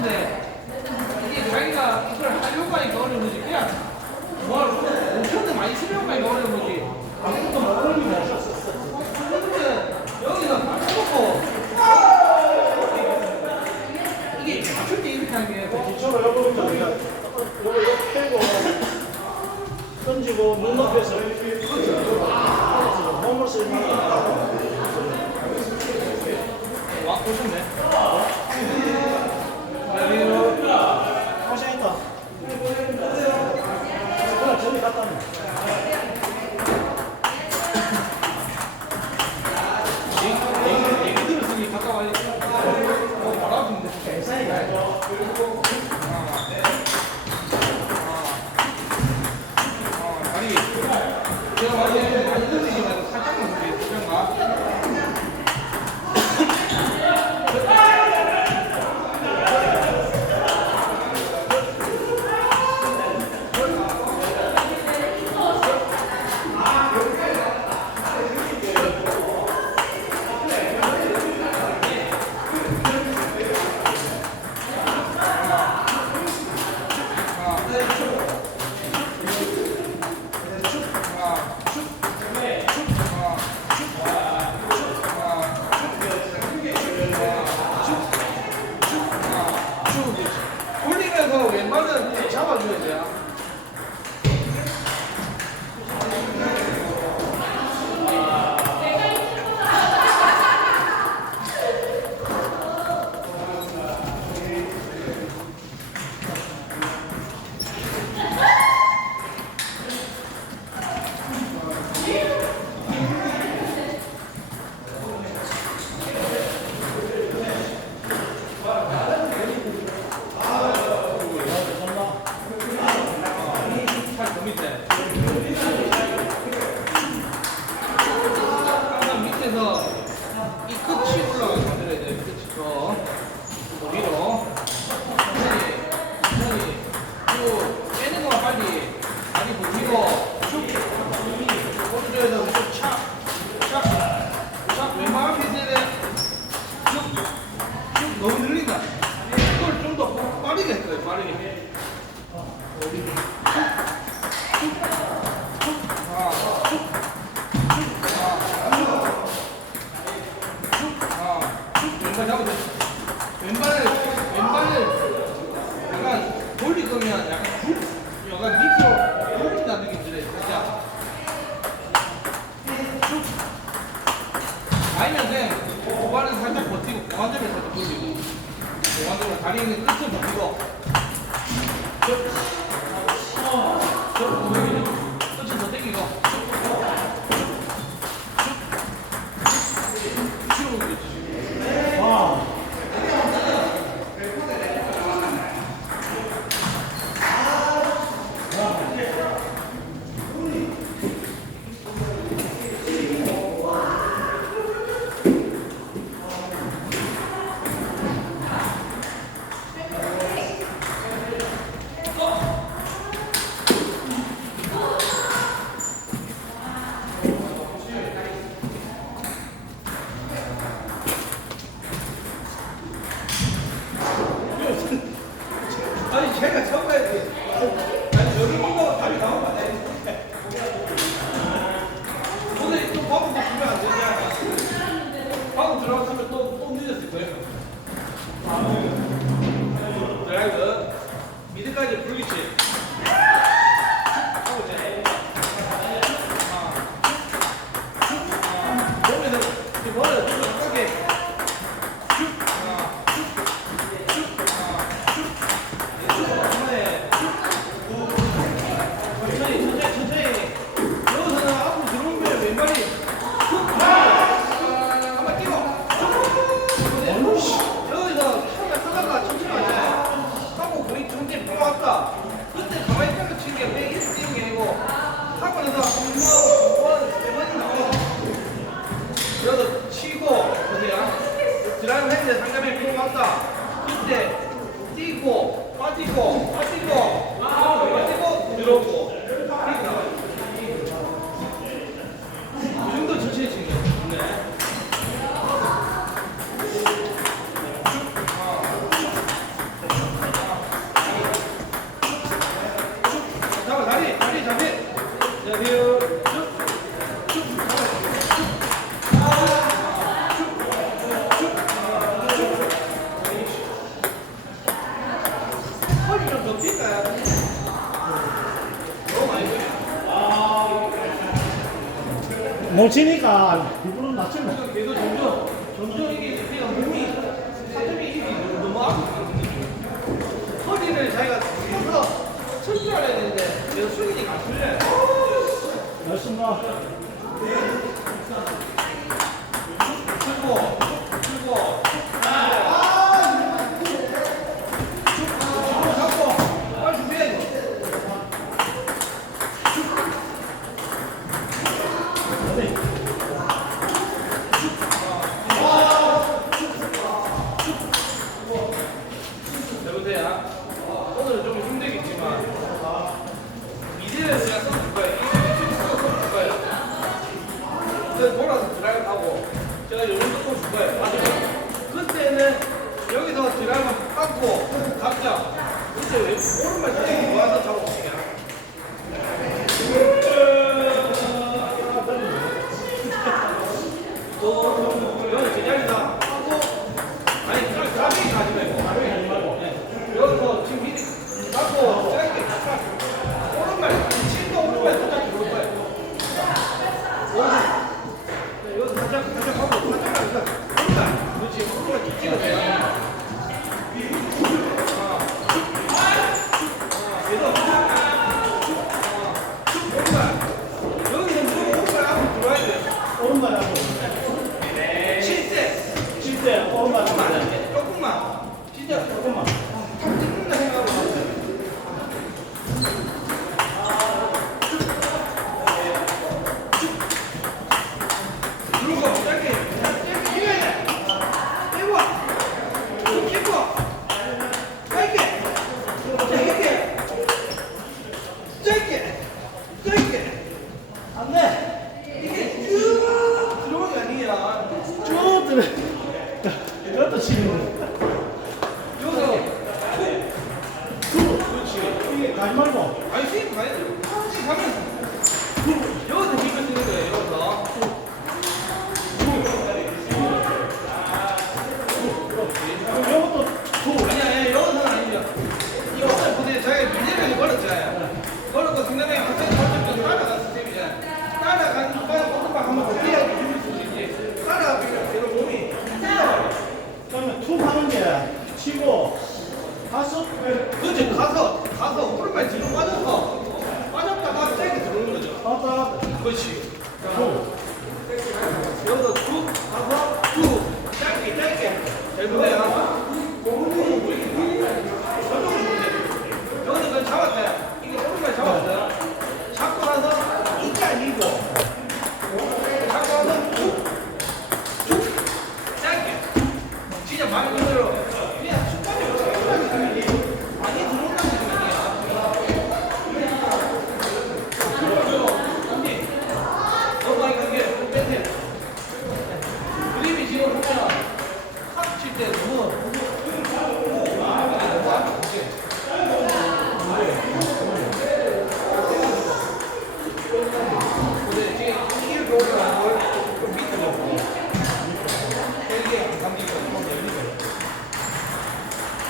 근데 이게 자기가 이걸 하려고 하니까 어려운 거지. 그냥 뭘 5천원 많이 쓰려고 하니까 어려운 거지. 아무것도 못 걸리고 근데 여기서 다 쳐놓고. 이게 맞출 때 이렇게 하는 게 기초를 해보니까 우리가 이걸 이렇게 펴고 던지고 눈앞에서 몸을 쓰면 와, 보셨네. you. 당연히 끝을 묶어. 드라이브. 미드까지 불기치 못 치니까. 수고하셨습니다. 네. 수고, 수고, 수고. 내가 요런 조건 줄 거예요. 맞아요. 그때는 여기서 드라이브 깎고, 각자, 그때 오른발 땡기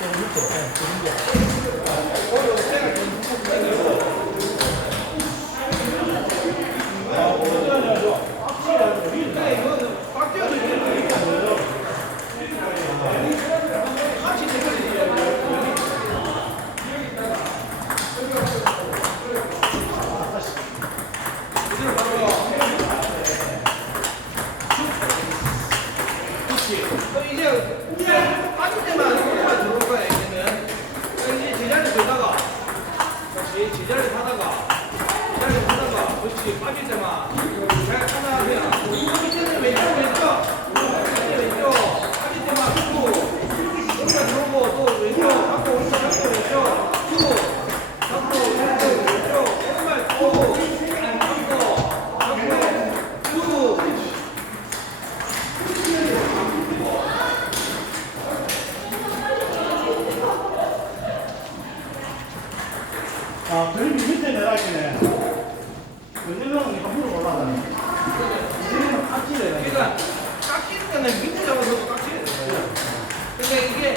これを選んでいくんだよ。 그러니까 깎이는 거는 밑에 잡아서도 깎이는 거예요. 근데 이게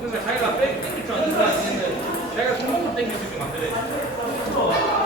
그러니까 자기가 땡길 줄 아는 사람이 있는데 자기가 손목으로 땡길 수 있게 만들어야 돼.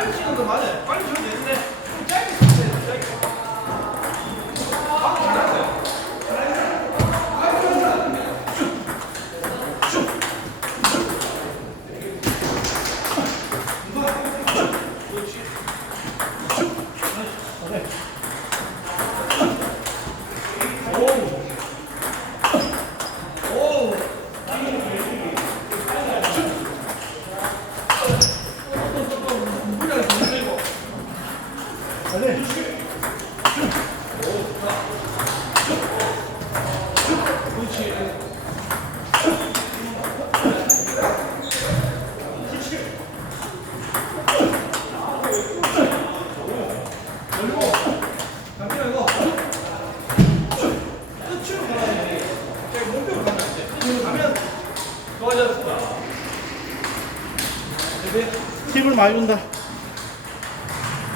빨리 치는 거 맞아요. 빨리 쳐도 되는데. 많이 준다.